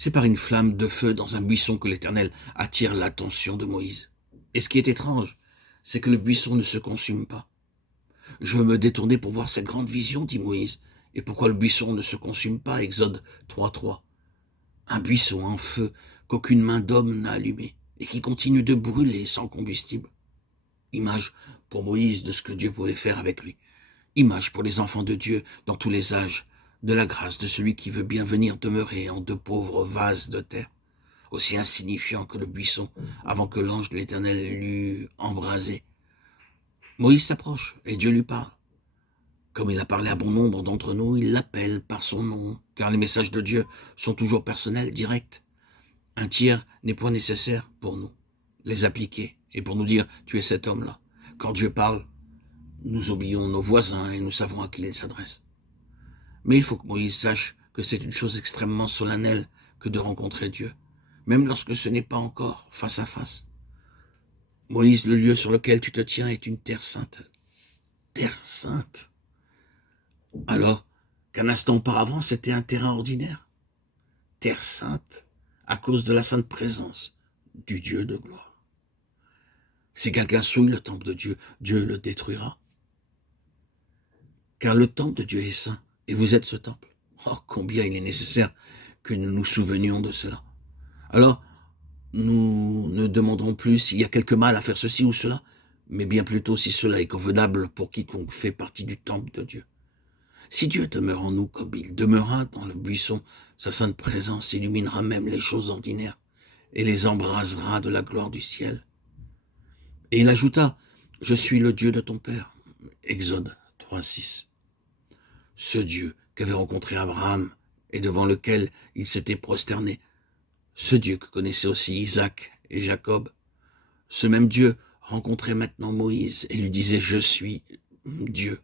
C'est par une flamme de feu dans un buisson que l'Éternel attire l'attention de Moïse. Et ce qui est étrange, c'est que le buisson ne se consume pas. Je veux me détourner pour voir cette grande vision, dit Moïse. Et pourquoi le buisson ne se consume pas, Exode 3.3. Un buisson en feu qu'aucune main d'homme n'a allumé et qui continue de brûler sans combustible. Image pour Moïse de ce que Dieu pouvait faire avec lui. Image pour les enfants de Dieu dans tous les âges, de la grâce de celui qui veut bien venir demeurer en de pauvres vases de terre, aussi insignifiants que le buisson avant que l'ange de l'Éternel l'eût embrasé. Moïse s'approche et Dieu lui parle. Comme il a parlé à bon nombre d'entre nous, il l'appelle par son nom, car les messages de Dieu sont toujours personnels, directs. Un tiers n'est point nécessaire pour nous les appliquer et pour nous dire « tu es cet homme-là ». Quand Dieu parle, nous oublions nos voisins et nous savons à qui il s'adresse. Mais il faut que Moïse sache que c'est une chose extrêmement solennelle que de rencontrer Dieu, même lorsque ce n'est pas encore face à face. Moïse, le lieu sur lequel tu te tiens est une terre sainte. Terre sainte. Alors qu'un instant auparavant, c'était un terrain ordinaire. Terre sainte, à cause de la sainte présence du Dieu de gloire. Si quelqu'un souille le temple de Dieu, Dieu le détruira. Car le temple de Dieu est saint, et vous êtes ce temple. Oh, combien il est nécessaire que nous nous souvenions de cela. Alors, nous ne demanderons plus s'il y a quelque mal à faire ceci ou cela, mais bien plutôt si cela est convenable pour quiconque fait partie du temple de Dieu. Si Dieu demeure en nous comme il demeura dans le buisson, sa sainte présence illuminera même les choses ordinaires et les embrasera de la gloire du ciel. Et il ajouta, « Je suis le Dieu de ton père » Exode 3.6. Ce Dieu qu'avait rencontré Abraham et devant lequel il s'était prosterné, ce Dieu que connaissaient aussi Isaac et Jacob, ce même Dieu rencontrait maintenant Moïse et lui disait « Je suis Dieu ».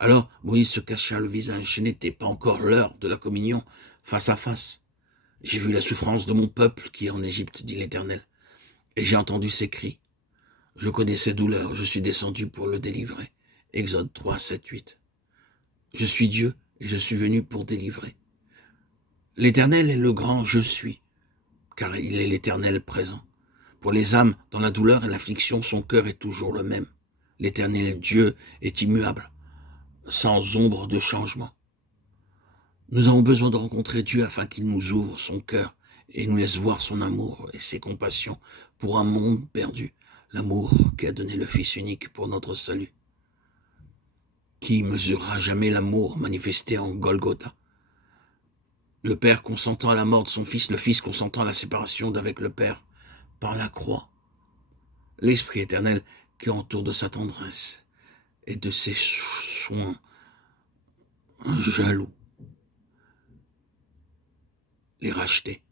Alors Moïse se cacha le visage, ce n'était pas encore l'heure de la communion face à face. « J'ai vu la souffrance de mon peuple qui est en Égypte, dit l'Éternel, et j'ai entendu ses cris. Je connais ses douleurs, je suis descendu pour le délivrer. » Exode 3, 7, 8. Je suis Dieu et je suis venu pour délivrer. L'Éternel est le grand « Je suis », car il est l'Éternel présent. Pour les âmes dans la douleur et l'affliction, son cœur est toujours le même. L'Éternel Dieu est immuable, sans ombre de changement. Nous avons besoin de rencontrer Dieu afin qu'il nous ouvre son cœur et nous laisse voir son amour et ses compassions pour un monde perdu, l'amour qui a donné le Fils unique pour notre salut. Qui mesurera jamais l'amour manifesté en Golgotha? Le Père consentant à la mort de son Fils, le Fils consentant à la séparation d'avec le Père par la croix. L'Esprit éternel qui entoure de sa tendresse et de ses soins jaloux les racheter.